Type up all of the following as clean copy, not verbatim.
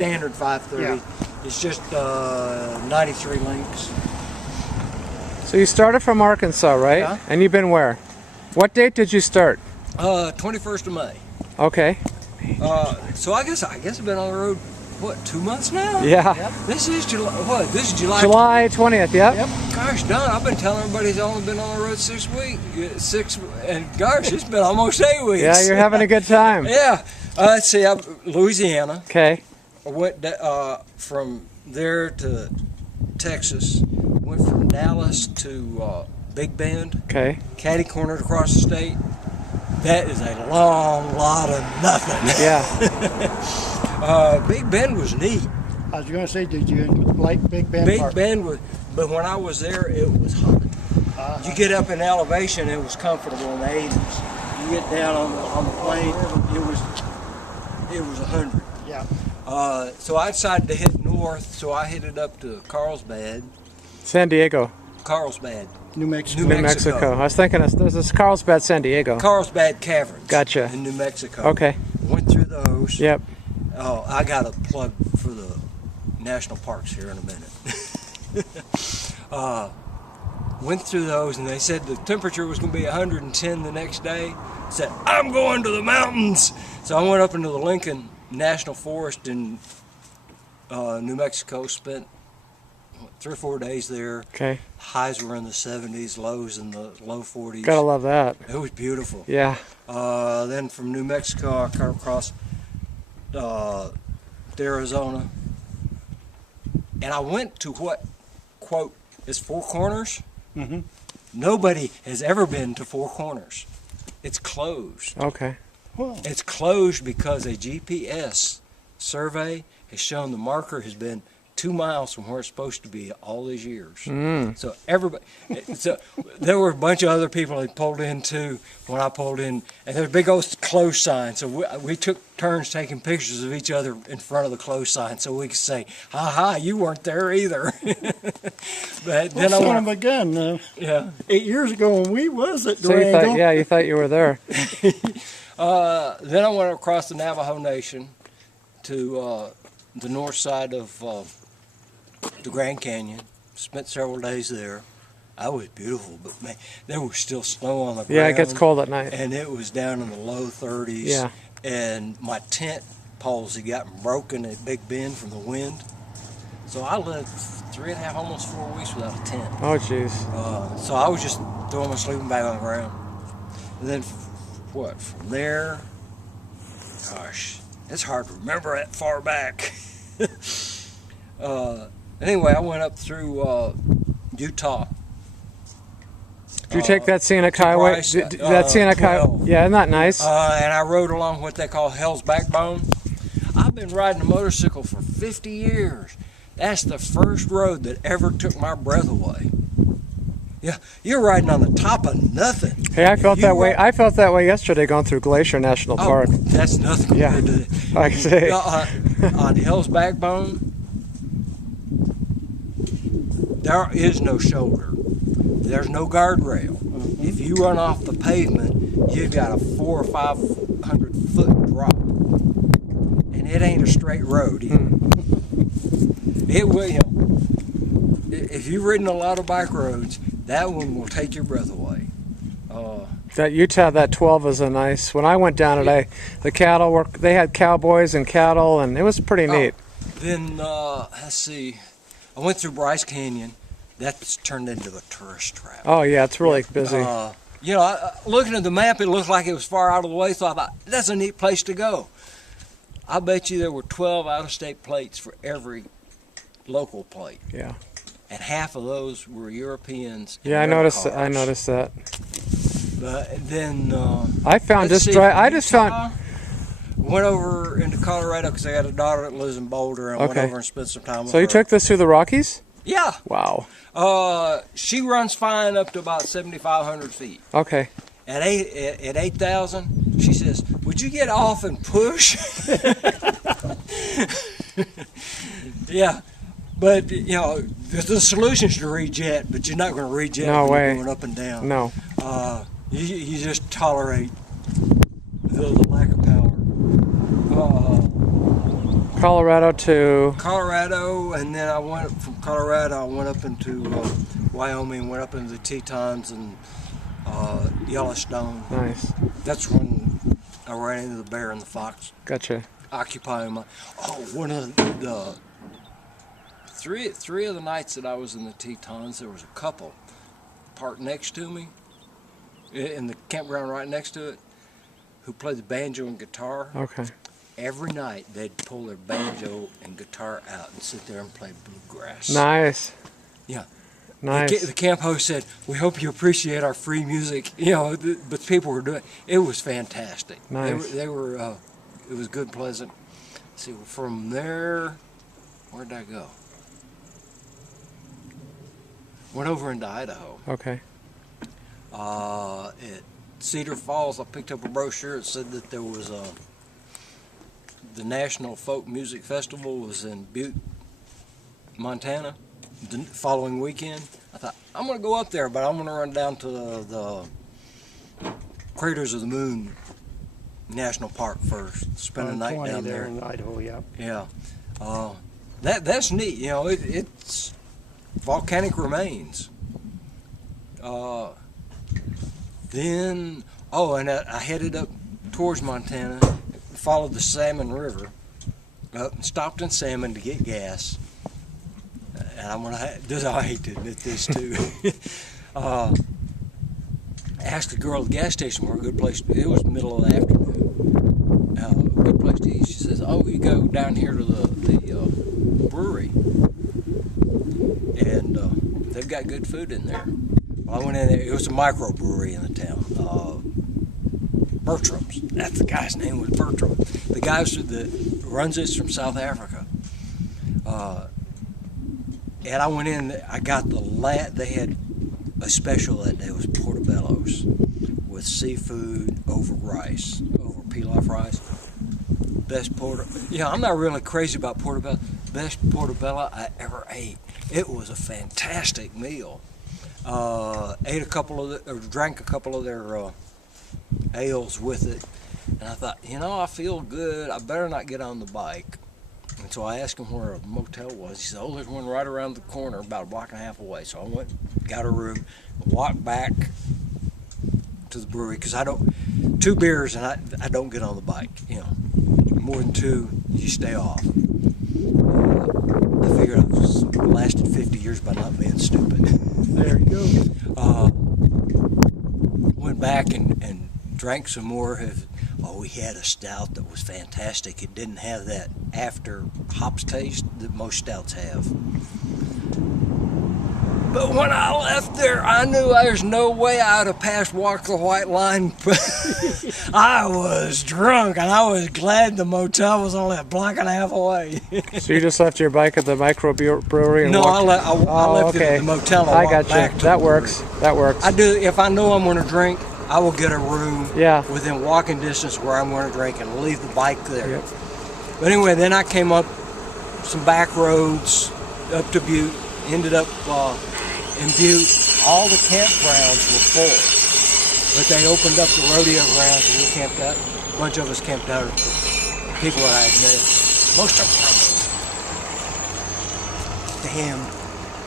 standard 530. Yeah. It's just 93 links. So you started from Arkansas, right? Yeah. And you've been where? What date did you start? 21st of May. Okay. So I guess I've been on the road, what, 2 months now? Yeah. Yep. This is July. What? This is July. July 20th. Yep. Yep. Gosh, Don, I've been telling everybody he's only been on the road 6 weeks. And gosh, it's been almost 8 weeks. Yeah, you're having a good time. Yeah. Let's see. I'm Louisiana. Okay. I went from there to Texas. Went from Dallas to Big Bend. Okay. Catty cornered across the state. That is a long lot of nothing. Yeah. Big Bend was neat. I was going to say, did you like Big Bend Park? Big Bend was, but when I was there, it was hot. You get up in elevation, it was comfortable in the 80s. You get down on the plain, it was 100. Yeah. So I decided to hit north, so I headed up to Carlsbad. San Diego. Carlsbad. New Mexico. New Mexico. I was thinking there's this Carlsbad, San Diego. Carlsbad Caverns. Gotcha. In New Mexico. Okay. Went through those. Yep. Oh, I got a plug for the national parks here in a minute. Went through those, and they said the temperature was going to be 110 the next day. Said, I'm going to the mountains. So I went up into the Lincoln National Forest in New Mexico, spent 3 or 4 days there. Okay. Highs were in the 70s, lows in the low 40s. Gotta love that. It was beautiful. Yeah. Then from New Mexico, I cut across to Arizona, and I went to what, quote, is Four Corners. Mm-hmm. Nobody has ever been to Four Corners. It's closed. Okay. Well, It's closed because a GPS survey has shown the marker has been 2 miles from where it's supposed to be all these years. So everybody, so there were a bunch of other people that pulled in too when I pulled in, and there's a big old closed sign. So we took turns taking pictures of each other in front of the closed sign so we could say, "Ha ha, you weren't there either." But then son of a gun. yeah. 8 years ago when we was at So you Durango. thought, yeah, you thought you were there. Then I went across the Navajo Nation to the north side of the Grand Canyon. Spent several days there. That was beautiful, but man, there was still snow on the ground. Yeah, it gets cold at night. And it was down in the low 30s. Yeah. And my tent poles had gotten broken at Big Bend from the wind. So I lived 3.5, almost 4 weeks without a tent. Oh, jeez. So I was just throwing my sleeping bag on the ground. And then, what, from there, gosh, it's hard to remember that far back. Anyway, I went up through Utah. Did you take that scenic to highway? Bryce, That scenic highway? 12. Yeah, isn't that nice? And I rode along what they call Hell's Backbone. I've been riding a motorcycle for 50 years. That's the first road that ever took my breath away. Yeah, you're riding on the top of nothing. Hey, I felt that way. I felt that way yesterday going through Glacier National Park. That's nothing Yeah. compared to that. I say. On Hell's Backbone, there is no shoulder. There's no guardrail. If you run off the pavement, you've got a 400 or 500 foot drop, and it ain't a straight road. It will. You know, if you've ridden a lot of bike roads, that one will take your breath away. That Utah, that 12 is a nice. When I went down it, the cattle were. They had cowboys and cattle, and it was pretty neat. Then let's see. I went through Bryce Canyon. That's turned into a tourist trap. Oh yeah, it's really busy. You know, looking at the map, it looked like it was far out of the way, so I thought, that's a neat place to go. I bet you there were 12 out-of-state plates for every local plate. Yeah. And half of those were Europeans. Yeah, I noticed. I noticed that. But then I found this drive. I just found. Went over into Colorado because I got a daughter that lives in Boulder, and went over and spent some time with her. So you took this through the Rockies? Yeah. Wow. She runs fine up to about 7,500 feet. Okay. At 8,000, she says, "Would you get off and push?" Yeah, but you know, the solution is to rejet, but you're not going to rejet when you're going up and down. No. You just tolerate the lack of power. Colorado to Colorado, and then I went from Colorado. I went up into Wyoming, went up into the Tetons and Yellowstone. nice. That's when I ran into the bear and the fox Gotcha. occupying my. Oh, one of the three of the nights that I was in the Tetons, there was a couple parked next to me in the campground right next to it who played the banjo and guitar. Okay. Every night they'd pull their banjo and guitar out and sit there and play bluegrass. Nice. Yeah. Nice. The camp host said, "We hope you appreciate our free music." You know, but people were doing it. Was fantastic. Nice. They were. It was good, pleasant. Let's see, from there, where'd I go? Went over into Idaho. Okay. At Cedar Falls, I picked up a brochure. It said that there was the National Folk Music Festival was in Butte, Montana, the following weekend. I thought, I'm going to go up there, but I'm going to run down to the Craters of the Moon National Park first, spend a night down there. in Idaho, yeah. Yeah. That's neat. You know, it's volcanic remains. Then, and I headed up towards Montana, followed the Salmon River, up and stopped in Salmon to get gas. And I'm gonna I hate to admit this too. Asked the girl at the gas station where a good place. It was the middle of the afternoon. A good place to eat. She says, "Oh, you go down here to the brewery, and they've got good food in there." Well, I went in there. It was a microbrewery in the town. Bertram's. That's the guy's name, was Bertram. The guy that runs this from South Africa. And I went in. I got they had a special that day. It was portobellos with seafood over rice, over pilaf rice. Best I'm not really crazy about portobello. Best portobello I ever ate. It was a fantastic meal. Drank a couple of their ales with it, and I thought, I feel good. I better not get on the bike. And so I asked him where a motel was. He said, "Oh, there's one right around the corner, about a block and a half away." So I went, got a room, walked back to the brewery because 2 beers and I don't get on the bike. More than 2, you stay off. I figured I've lasted 50 years by not being stupid. There you go. Went back and drank some more. We had a stout that was fantastic. It didn't have that after hops taste that most stouts have. But when I left there, I knew there's no way I'd have passed Walk the White Line. I was drunk, and I was glad the motel was only a block and a half away. So you just left your bike at the microbrewery and No, walked? I left it at the motel and I walked got back you. to That the works. brewery. That works. I do. If I know I'm going to drink, I will get a room within walking distance where I'm going to drink and leave the bike there. Yep. But anyway, then I came up some back roads up to Butte, ended up in Butte. All the campgrounds were full, but they opened up the rodeo grounds and we camped out. A bunch of us camped out at the people that I had met. Most of them damn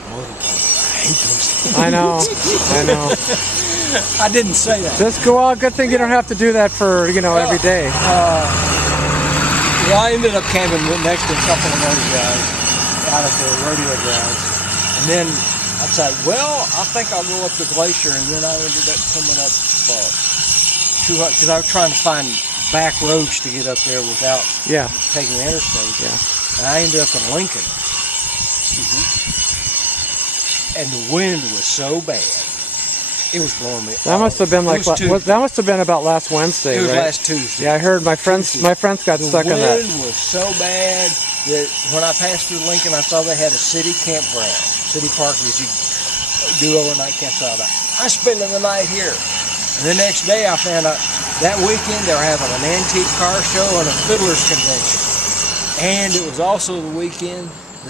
motorhomes. I hate those things. I know. I didn't say that. Just go out. Good thing you don't have to do that for every day. Well, I ended up camping next to a couple of those guys out at the rodeo grounds, and then I said, "Well, I think I'll go up the glacier," and then I ended up coming up 200 because I was trying to find back roads to get up there without taking the interstate. Yeah. And I ended up in Lincoln, and the wind was so bad. It was blowing me. That must have been that must have been about last Wednesday, It was right? last Tuesday. Yeah, I heard my friends got stuck in that. The wind was so bad that when I passed through Lincoln, I saw they had a city campground, city park that you do overnight camp. So I thought, I'm spending the night here. And the next day, I found out that weekend they were having an antique car show and a fiddler's convention. And it was also the weekend